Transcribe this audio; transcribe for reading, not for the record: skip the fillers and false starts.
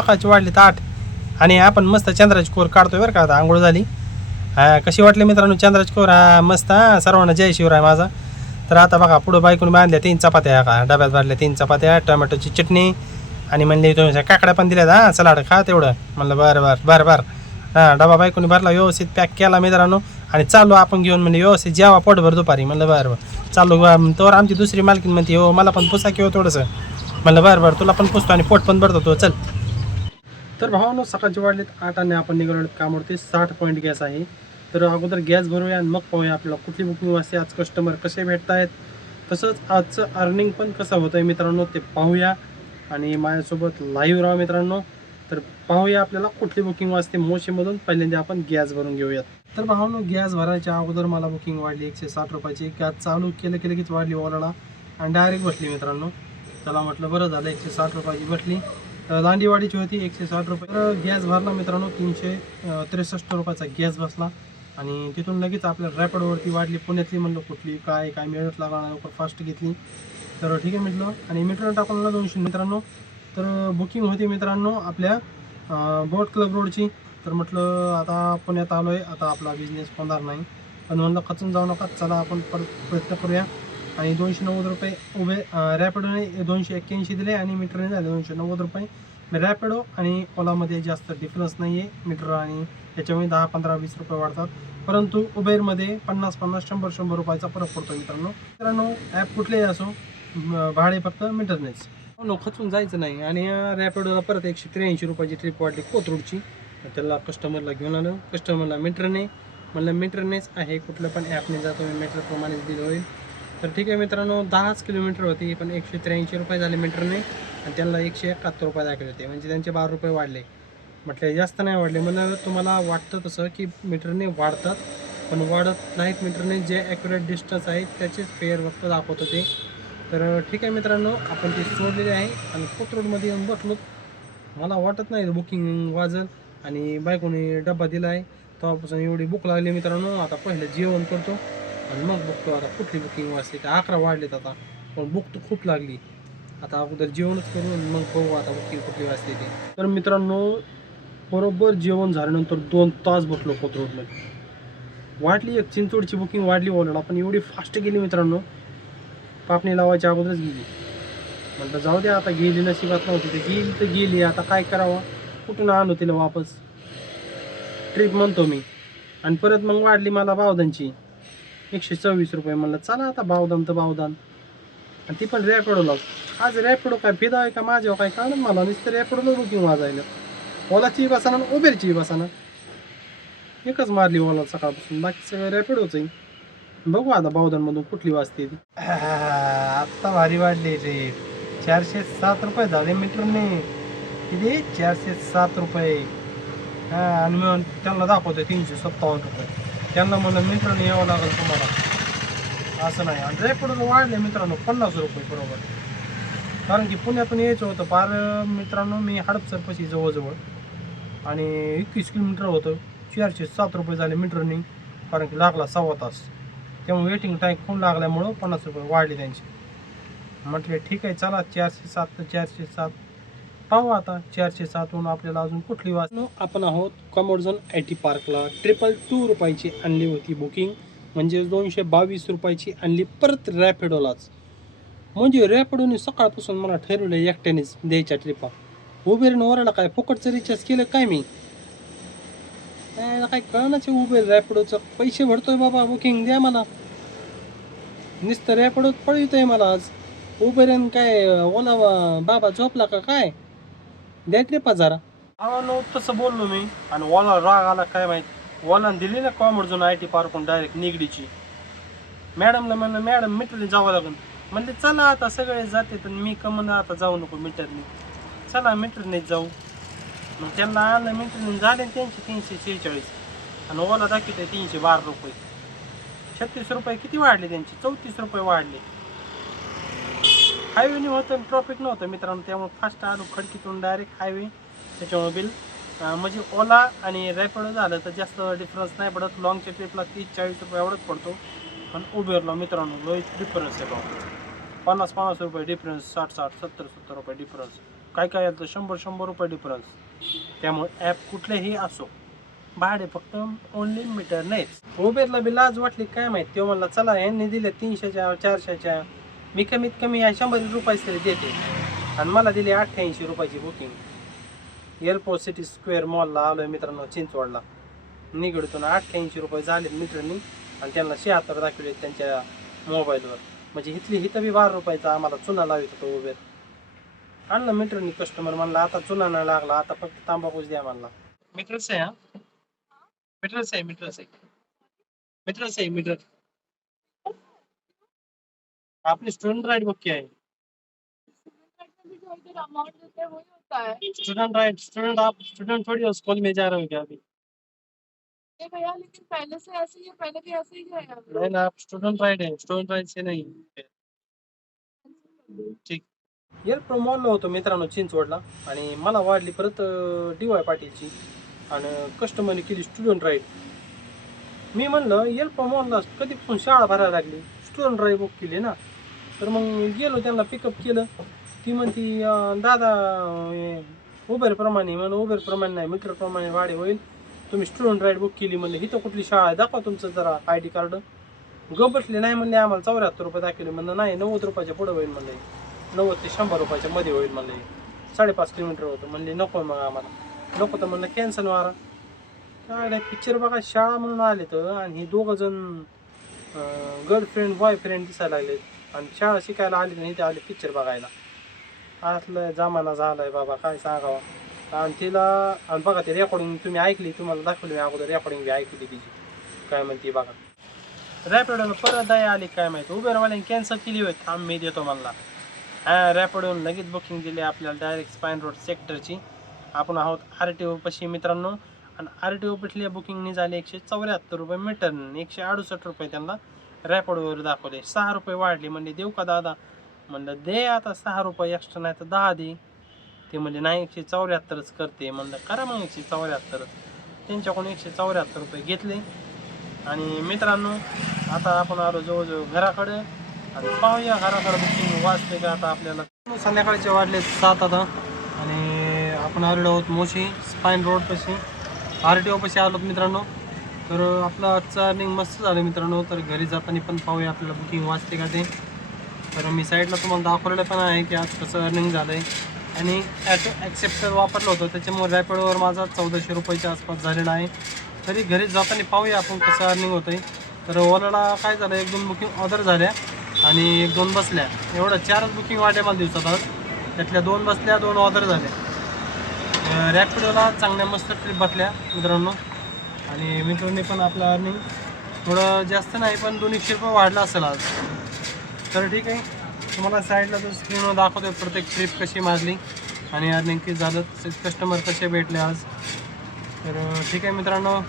सकाळची वाढली 8 आणि आपण मस्त चंद्राची कोर काढतोय बरं का. आता आंघोळ झाली. कशी वाटली मित्रांनो चंद्राची कोर? मस्त. सर्वांना जय शिवराय माझा. तर आता बघा पुढं बायकोने बांधल्या 3 चपात्या. का डब्यात भरल्या 3 चपात्या, टोमॅटोची चटणी आणि म्हणले तुम्ही काकड्या पण दिल्यात. सलाड खा तेवढं. म्हणलं बरं. डबा बायकोने भरला, व्यवस्थित पॅक केला मित्रांनो. आणि चालू आपण घेऊन म्हणजे व्यवस्थित जेवा पोटभर दुपारी. म्हणलं बरं चालू. तर आमची दुसरी मालकीन म्हणते हो मला पण पुसा की हो थोडंसं. म्हणलं बरं तुला पण पुसतो आणि पोट पण भरतो तो चल. तर भावानो सकाळची वाढलेत 8 आणि आपण निघालो कामावरती. 60 पॉईंट गॅस आहे. तर अगोदर गॅस भरूया आणि मग पाहूया आपल्याला कुठली बुकिंग असते, आज कस्टमर कसे भेटत आहेत, तसंच आजचं अर्निंग पण कसं होतं आहे मित्रांनो ते पाहूया. आणि माझ्यासोबत लाईव्ह राहा मित्रांनो. तर पाहूया आपल्याला कुठली बुकिंग वाजते मोशीमधून. पहिल्यांदा आपण गॅस भरून घेऊयात. तर भावानो गॅस भरायच्या अगोदर मला बुकिंग वाढली 160 रुपयाची. गॅस चालू केलं कीच वाढली ओलाडा आणि डायरेक्ट बसली मित्रांनो. त्याला म्हटलं बरं झालं 160 रुपयाची बसली. दांडीवाडीची होती 160 रुपये. तर गॅस भरला मित्रांनो. 363 रुपयाचा गॅस बसला. आणि तिथून लगेच आपल्या रॅपिडोवरती वाढली पुण्यातली. म्हणलं कुठली काय मिळत लागला लवकर फास्ट घेतली. तर ठीक आहे म्हटलं आणि मीटर टाकून 200 मित्रांनो. तर बुकिंग होती मित्रांनो आपल्या बोट क्लब रोडची. तर म्हटलं आता पुण्यात आलो आहे, आता आपला बिझनेस होणार नाही. पण म्हणलं खचून जाऊ नका, चला आपण परत प्रयत्न करूया. आणि 290 रुपये उभे रॅपिडोने 281 दिले आणि मीटरने झाले 290 रुपये. रॅपिडो आणि ओलामध्ये जास्त डिफरन्स नाही आहे. मीटर आणि त्याच्यामुळे 10, 15, 20 रुपये वाढतात. परंतु उबेरमध्ये 50, 100 रुपयाचा फरक पडतो मित्रांनो. ॲप कुठलेही असो भाडे फक्त मीटरनेच. खचून जायचं नाही. आणि रॅपिडोला परत 183 रुपयाची ट्रिप वाढली कोथरूडची. त्याला कस्टमरला घेऊन आलो. कस्टमरला मीटरने म्हणलं मीटरनेच आहे, कुठलं पण ॲपने जातो मी मीटरप्रमाणेच बिल होईल. तर ठीक आहे मित्रांनो 10 किलोमीटर होती पण 183 रुपये झाले मीटरने. आणि त्यांना 171 रुपये दाखवले होते, म्हणजे त्यांचे 12 रुपये वाढले. म्हटलं जास्त नाही वाढले. म्हणलं तुम्हाला वाटतं तसं की मीटरने वाढतात पण वाढत नाहीत. मीटरने जे ॲक्युरेट डिस्टन्स आहे त्याचेच फेअर फक्त दाखवत होते. तर ठीक आहे मित्रांनो आपण ते सोडलेले आहे आणि कोथरूडमध्ये येऊन बसलो. मला वाटत नाही बुकिंग वाजल आणि बायकोने डब्बा दिला आहे. तेव्हापासून एवढी भूक लागली मित्रांनो. आता पहिलं जेवण करतो आणि मग बघतो आता कुठली बुकिंग वाजते. ते 11 वाढलेत आता पण भूक तर खूप लागली. आता अगोदर जेवणच करून मग बघू आता बुकिंग कुठली वाजते ते. तर मित्रांनो बरोबर जेवण झाल्यानंतर 2 तास बसलो कोथरूडमध्ये. वाढली एक चिंचवडची बुकिंग वाढली ओलाडा पण एवढी फास्ट गेली मित्रांनो. पापणी लावायच्या अगोदरच गेली. म्हटलं जाऊ द्या आता गेली नशिबात नव्हती तर गेली आता काय करावं. कुठून आणू तिला वापस. ट्रिप म्हणतो मी. आणि परत मग वाढली मला बावदानची 124 रुपये. म्हणलं चला आता बावदान तर बावदान. आणि ती पण रॅपिडोला. आज रॅपिडो काय फिदा आहे का माझ्यावर काय कळलं मला. नुसतं रॅपिडोला बुकिंग वाजायला. ओलाची बसाना उबेरची बसाना. एकच मारली ओला सकाळपासून, बाकी सगळं रॅपिडोच आहे. बघू आता बावदानमधून कुठली वाजते ती. आत्ता भारी वाढली रे. 407 रुपये झाले मीटरने. किती 407 रुपये. आणि मग त्यांना दाखवतोय 357 रुपये. त्यांना म्हणलं मीटरने यावं लागेल तुम्हाला, असं नाही. आणि रॅपिडोला वाढले मित्रांनो 50 रुपये बरोबर. कारण की पुण्यातून यायचं होतं पार मित्रांनो मी हडपसरपाशी जवळजवळ. आणि 21 किलोमीटर होतं. 407 रुपये झाले मीटरने. कारण की लागला 1.25 तास. त्यामुळे वेटिंग टाईम खूप लागल्यामुळं 50 रुपये वाढले त्यांचे. म्हटले ठीक आहे चला 407 तर 407 पाहू आता. 407हून आपल्याला अजून कुठली वाजनो. आपण आहोत कमोडझोन IT पार्कला. 222 रुपयाची आणली होती बुकिंग, म्हणजे 222 रुपयाची आणली परत रॅपिडोलाच. म्हणजे रॅपिडोने सकाळपासून मला ठरवलं एकट्यानेच द्यायच्या ट्रिपा. उबेरनं वरायला काय फुकटचं रिचार्ज केलं काय मी. काय कळणाच उबेर रॅपिडोचं. पैसे भरतोय बाबा बुकिंग द्या मला. नुसतं रॅपिडोत पळवितोय मला आज. उबेरन काय ओला बाबा झोपला का काय. द्या ट्रिपा जरा. तसं बोललो मी. आणि ओला राग आला काय माहित. ओलानं दिली ना कॉमोडझोन IT पार्कहून डायरेक्ट निगडीची. मॅडमला म्हणलं मॅडम मीटरने जावं लागेल. म्हणले चला आता सगळे जाते तर मी म्हणलं आता जाऊ नको मीटरने. चला मीटरनेच जाऊ. मग त्यांना आणलं मीटरने. झाले त्यांचे 346 आणि ओला दाखवते 312 रुपये. 36 रुपये किती वाढले त्यांचे. 34 रुपये वाढले. हायवेने होतं ट्रॉफिक नव्हतं मित्रांनो, त्यामुळे फास्ट आलो खडकीतून डायरेक्ट हायवे. त्याच्यामुळे बिल म्हणजे ओला आणि रॅपिडो झालं तर जास्त डिफरन्स नाही पडत. लॉंगच्या ट्रिपला 30-40 रुपये एवढंच पडतो. पण उबेरला मित्रांनो लई डिफरन्स आहे बाबा. 50-50 रुपये डिफरन्स, 60-60, 70-70 रुपये डिफरन्स. काय काय येतं 100 रुपये डिफरन्स. त्यामुळे ॲप कुठलेही असो, भाडे फक्त ओनली मीटर नाहीच. उबेरला बी लाज वाटली काय माहिती, तो म्हणला चला यांनी दिले 300च्या 400च्या, मी कमीत कमी 100 रुपये तरी देते, आणि मला दिली 88 रुपयाची बुकिंग. एअरपोर्ट सिटी स्क्वेअर मॉलला आलोय मित्रांनो चिंचवडला. निगडीतून 88 रुपये झाले मित्रांनी, आणि त्यांना 76 दाखवले त्यांच्या मोबाईलवर. म्हणजे इथं बी 12 रुपयाचा आम्हाला चुना लावित होतो उबेर. आणलं मित्रांनी कस्टमर, म्हणला आता चुना नाही लागला, आता फक्त तांबाखूच द्या म्हणला. मीटरच आहे, हा मीटरच आहे, मीटरच आहे मीटर. आपली स्टूडेंट राइड बुक किया है. जो इधर अमाउंट देते हैं वही होता है। स्टूडेंट राइड, स्टूडेंट आप स्टूडेंट थोड़ी हो, स्कूल में जा रहे हो क्या अभी? ये भैया लेकिन पहले से ऐसे ही है, पहले भी ऐसे ही है यार। नहीं ना, आप स्टूडेंट राइड है, स्टूडेंट राइड से नहीं. ठीक. एअरप्रो मॉलला होतो मित्रांनो चिंचवडला, आणि मला वाढली परत DY पाटीलची, आणि कस्टमरने केली स्टुडंट राईड. मी म्हणलं एअरप्रो मॉलला कधीपासून शाळा भरायला लागली, स्टुडंट राईड बुक केली ना. तर मग गेलो त्यांना पिकअप केलं. ती म्हणती दादा उबेरप्रमाणे, म्हणून उबेरप्रमाणे नाही मीटरप्रमाणे भाडे होईल, तुम्ही स्टुडंट राईड बुक केली. म्हणलं इथं कुठली शाळा आहे, दाखवा तुमचं जरा ID कार्ड. बसले नाही म्हणले, आम्हाला 74 रुपये दाखवले. म्हणलं नाही 90 रुपयाच्या पुढं होईल म्हणले, 90 ते 100 रुपयाच्या मध्ये होईल म्हणले, 5.5 किलोमीटर होतं म्हणले. नको मग आम्हाला, नको तर म्हणलं कॅन्सल मारा. काय नाही पिक्चर बघा शाळा म्हणून आले तर, आणि ही दोघं जण गर्लफ्रेंड बॉयफ्रेंड दिसायला लागले, आणि शाळा शिकायला आली नाही, ते आले पिक्चर बघायला. असलं जमाना झालाय बाबा, काय सांगावं. आणि तिला, आणि बघा ते रेकॉर्डिंग तुम्ही ऐकली, तुम्हाला दाखवली मी अगोदर रेकॉर्डिंग बी ऐकली तिची, काय म्हणते बघा. रॅपिडोला परत दया आली काय माहिती, उबेरवाल्याने कॅन्सल केली होय, थांब मी देतो म्हणला. रॅपिडोने लगेच बुकिंग दिली आपल्याला डायरेक्ट स्पाईन रोड सेक्टरची. आपण आहोत RTO पशी मित्रांनो, आणि RTO पटली बुकिंगनी झाली 174 रुपये मीटर, 168 रुपये त्यांना रॅपिडोवर दाखवले. 6 रुपये वाढले. म्हणले देऊ का दादा, म्हणलं दे आता 6 रुपये एक्स्ट्रा, नाही तर 10 दे. ते म्हणले नाही 174च करते. म्हणलं करा मग 174च. त्यांच्याकडून 174 रुपये घेतले. आणि मित्रांनो आता आपण आलो जवळजवळ घराकडे, आणि पाहूया घराकडे बुकिंग वाचते का आता आपल्याला. संध्याकाळचे वाढले 7 आता, आणि आपण आलेलो आहोत मोशी स्पाईन रोड पशी, RTO पशी आलो मित्रांनो. तर आपलं आजचं अर्निंग मस्त झालं मित्रांनो. तर घरी जाताना पण पाहूया आपल्याला बुकिंग वाचते का ते. तर मी साईडला तुम्हाला दाखवलेलं पण आहे की आज कसं अर्निंग झालं आहे, आणि ॲक्सेप्टर वापरलं होतं त्याच्यामुळे रॅपिडोवर माझा 1400 रुपयाच्या आसपास झालेला आहे. तरी घरी जाताना पाहूया आपण कसं अर्निंग होतं आहे. तर ओलाला काय झालं, 1-2 बुकिंग ऑर्डर झाल्या, आणि 1-2 बसल्या, एवढं 4च बुकिंग वाटल्या मला दिवसात आज. त्यातल्या 2 बसल्या, 2 ऑर्डर झाल्या. रॅपिडोला चांगल्या मस्त ट्रिप बसल्या मित्रांनो. आणि मित्रांनी पण आपलं अर्निंग थोडं जास्त नाही, पण 200 रुपये वाढला असेल आज. तर ठीक आहे, तुम्हाला साईडला तर स्क्रीनवर दाखवतो प्रत्येक ट्रिप कशी मारली, आणि अर्निंग किती झालं, कस्टमर कसे भेटले आज. तर ठीक आहे मित्रांनो.